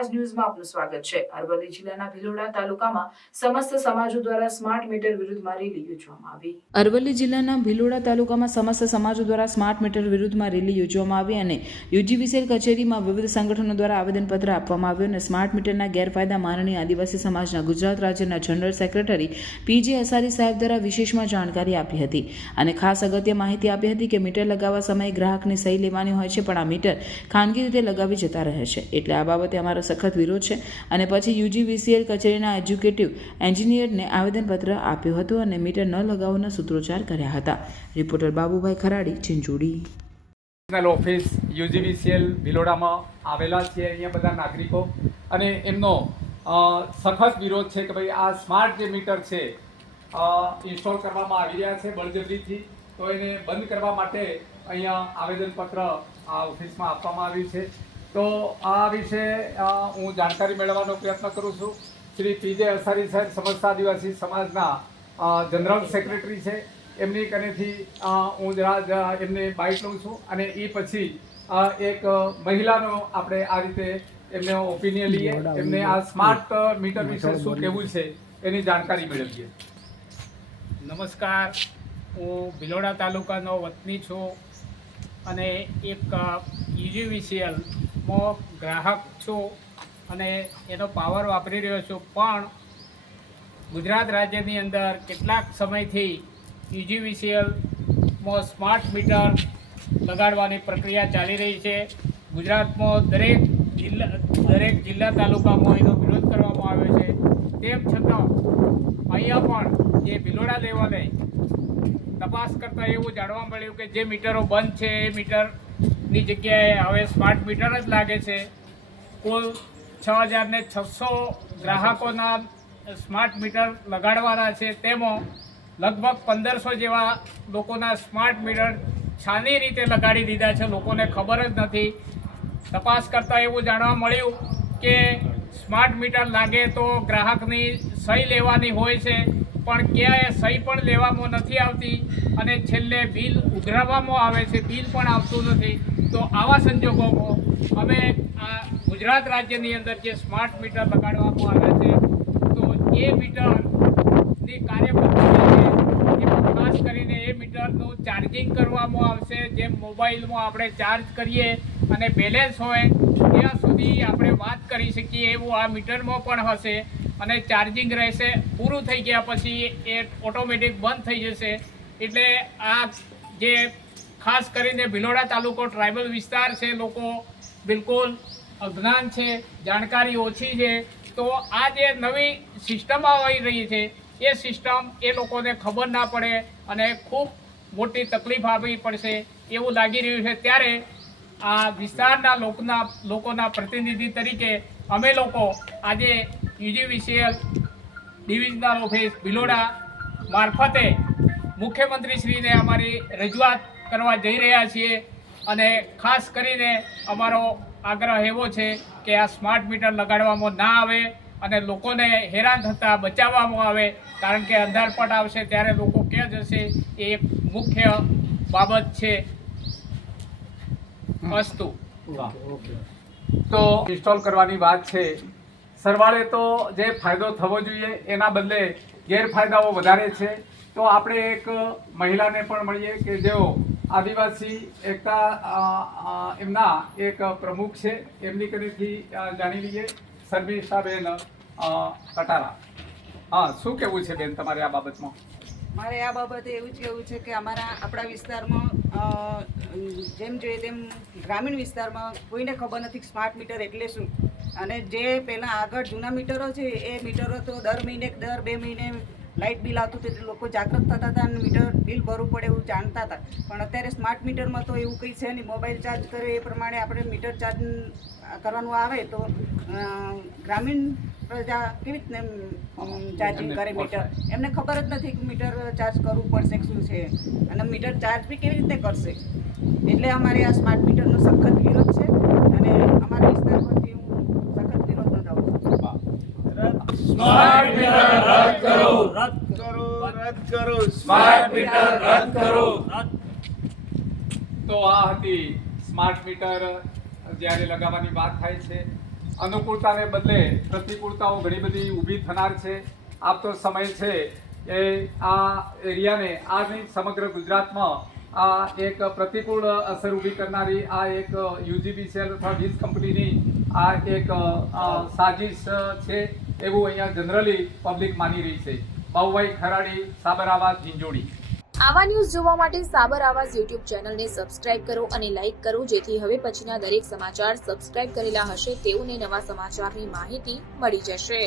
સમાજ ન્યૂઝમાં આપનું સ્વાગત છે. અરવલ્લી જિલ્લાના ભિલોડા તાલુકામાં સમસ્ત સમાજો દ્વારા સ્માર્ટ મીટર વિરુદ્ધમાં રેલી યોજવામાં આવી. અરવલ્લી જિલ્લાના ભિલોડા તાલુકામાં સમસ્ત સમાજો દ્વારા સ્માર્ટ મીટર વિરુદ્ધમાં રેલી યોજવામાં આવી અને યુજીવીસીએલ કચેરીમાં વિવિધ સંગઠનો દ્વારા આવેદનપત્ર આપવામાં આવ્યું અને સ્માર્ટ મીટરના ગેરફાયદા માનનીય આદિવાસી સમાજના ગુજરાત રાજ્યના જનરલ સેક્રેટરી પીજે અસારી સાહેબ દ્વારા વિશેષમાં જાણકારી આપી હતી અને ખાસ અગત્ય માહિતી આપી હતી કે મીટર લગાવવા સમયે ગ્રાહકની સહી લેવાની હોય છે, પણ આ મીટર ખાનગી રીતે લગાવી જતા રહે છે. એટલે આ બાબતે અમારો સખત વિરોધ છે અને પછી યુજીવીસીએલ કચેરીના એજ્યુકેટિવ એન્જિનિયરને આવેદનપત્ર આપ્યું હતું અને મીટર ન લગાવવાના સૂત્રોચ્ચાર કર્યા હતા. Reporter Babubhai Kharadi, Chinchodi. Office UGVCL ભિલોડામાં આવેલા છે અહીંયા બધા નાગરિકો. અને એમનો સખત વિરોધ છે કે ભાઈ આ સ્માર્ટ જે મીટર છે ઇન્સ્ટોલ કરવામાં આવી રહ્યા છે બળજબરીથી, તો એને બંધ કરવા માટે અહીંયા આવેદનપત્ર આ ઓફિસમાં આપવામાં આવ્યું છે. તો આ વિશે હું જાણકારી મેળવવાનો પ્રયત્ન કરું છું. શ્રી પીજે અસારી સાહેબ સમસ્ત આદિવાસી સમાજના જનરલ સેક્રેટરી છે. એમની કનેથી હું જરા એમને બાઇટ લઉં છું અને એ પછી એક મહિલાનો આપણે આ રીતે એમને ઓપિનિયન લઈએ. એમને આ સ્માર્ટ મીટર વિશે શું કહેવું છે એની જાણકારી મેળવીએ. નમસ્કાર. હું ભિલોડા તાલુકાનો વતની છું અને એક યુજીવીસીએલમાં ગ્રાહક છું અને એનો પાવર વાપરી રહ્યો છું. પણ ગુજરાત રાજ્યની અંદર કેટલાક સમયથી યુજીવીસીએલમાં સ્માર્ટ મીટર લગાડવાની પ્રક્રિયા ચાલી રહી છે. ગુજરાતમાં દરેક જિલ્લા દરેક જિલ્લા તાલુકામાં એનો વિરોધ કરવામાં આવ્યો છે. તેમ છતાં અહીંયા પણ જે ભિલોડા લેવલે તપાસ કરતાં એવું જાણવા મળ્યું કે જે મીટરો બંધ છે, એ મીટરની જગ્યાએ હવે સ્માર્ટ મીટર જ લાગે છે. કુલ છ હજારને છસો ગ્રાહકોના સ્માર્ટ મીટર લગાડવાના છે. તેમાં લગભગ પંદરસો જેવા લોકોના સ્માર્ટ મીટર છાની રીતે લગાડી દીધા છે. લોકોને ખબર જ નથી. તપાસ કરતાં એવું જાણવા મળ્યું કે સ્માર્ટ મીટર લાગે તો ગ્રાહકની સહી લેવાની હોય છે, પણ ક્યાંય સહી પણ લેવામાં નથી આવતી અને છેલ્લે બિલ ઉઘરાવવામાં આવે છે. બિલ પણ આવતું નથી. તો આવા સંજોગોમાં અમે આ ગુજરાત રાજ્યની અંદર જે સ્માર્ટ મીટર લગાડવામાં આવ્યા છે, તો એ મીટરની કાર્યપદ્ધતિ ખાસ કરીને એ મીટરનું ચાર્જિંગ કરવામાં આવશે, જેમ મોબાઈલમાં આપણે ચાર્જ કરીએ અને બેલેન્સ હોય, ત્યાં સુધી આપણે વાત કરી શકીએ એવું આ મીટરમાં પણ હશે અને ચાર્જિંગ રહેશે, પૂરું થઈ ગયા પછી એ ઓટોમેટિક બંધ થઈ જશે. એટલે આ જે ખાસ કરીને ભિલોડા તાલુકો ટ્રાઇબલ વિસ્તાર છે, લોકો બિલકુલ અજ્ઞાન છે, જાણકારી ઓછી છે. તો આ જે નવી સિસ્ટમ આવી રહી છે, એ સિસ્ટમ એ લોકોને ખબર ના પડે અને ખૂબ મોટી તકલીફ આપવી પડશે એવું લાગી રહ્યું છે. ત્યારે આ વિસ્તારના લોકોના લોકોના પ્રતિનિધિ તરીકે અમે લોકો આજે યુજીવીસીએલ ડિવિઝનલ ઓફિસ ભિલોડા મારફતે મુખ્યમંત્રીશ્રીને અમારી રજૂઆત કરવા જઈ રહ્યા છીએ અને ખાસ કરીને અમારો આગ્રહ એવો છે કે આ સ્માર્ટ મીટર લગાડવામાં ના આવે અને લોકોને હેરાન થતાં બચાવવામાં આવે કારણ કે અંધારપટ આવશે ત્યારે લોકો ક્યાં જશે એ એક મુખ્ય બાબત છે અસ્તુ તો ઇન્સ્ટોલ કરવાની વાત છે. સરવાળે તો જે ફાયદો થવો જોઈએ એના બદલે ગેરફાયદાઓ વધારે છે. તો આપણે એક મહિલાને પણ મળીએ કે જેઓ આદિવાસી, એકતા એમના એક પ્રમુખ છે. એમની કનેથી જાણી લઈએ શર્મિષ્ઠાબેન કટારા. હા, શું કહેવું છે બેન તમારે આ બાબતમાં? મારે આ બાબતે એવું જ કહેવું છે કે અમારા આપણા વિસ્તારમાં જેમ જોઈએ તેમ ગ્રામીણ વિસ્તારમાં કોઈને ખબર નથી સ્માર્ટ મીટર એટલે શું? અને જે પહેલાં આગળ જૂના મીટરો છે, એ મીટરો તો દર મહિને, દર બે મહિને લાઇટ બિલ આવતું હતું એટલે લોકો જાગૃત થતા હતા અને મીટર બિલ ભરવું પડે એવું જાણતા હતા. પણ અત્યારે સ્માર્ટ મીટરમાં તો એવું કંઈ છે નહીં. મોબાઈલ ચાર્જ કરે એ પ્રમાણે આપણે મીટર ચાર્જ કરવાનું આવે તો ગ્રામીણ પ્રજા કેવી રીતને ચાર્જિંગ કરે મીટર? એમને ખબર જ નથી કે મીટર ચાર્જ કરવું પડશે શું છે. અને મીટર ચાર્જ બી કેવી રીતે કરશે? એટલે અમારે આ સ્માર્ટ મીટરનો સખત વિરોધ છે. અને અમારા વિસ્તાર પરથી હું સખત વિરોધ નોંધાવું છું સ્માર્ટ મીટર રદ કરો રદ કરો રદ કરો સ્માર્ટ મીટર રદ કરો તો આ હતી સ્માર્ટ મીટર જ્યારે લગાવવાની વાત થાય છે. અનુકૂળતાને બદલે પ્રતિકૂળતાઓ ઘણી બધી ઊભી થનાર છે. આપતો સમય છે એ આ એરિયાને આ નહીં સમગ્ર ગુજરાતમાં આ એક પ્રતિકૂળ અસર ઊભી કરનારી આ એક યુજીબીસીએલ અથવા વીજ કંપનીની આ એક સાજિશ છે. એવું અહીંયા જનરલી પબ્લિક માની રહી છે. બાઉભાઈ ખરાડી સાબર આવાજ હિંજોડી આવા ન્યૂઝ જોવા માટે સાબર આવાઝ યુટ્યુબ ચેનલને સબસ્ક્રાઇબ કરો અને લાઇક કરો, જેથી હવે પછીના દરેક સમાચાર સબસ્ક્રાઇબ કરેલા હશે તેઓને નવા સમાચારની માહિતી મળી જશે.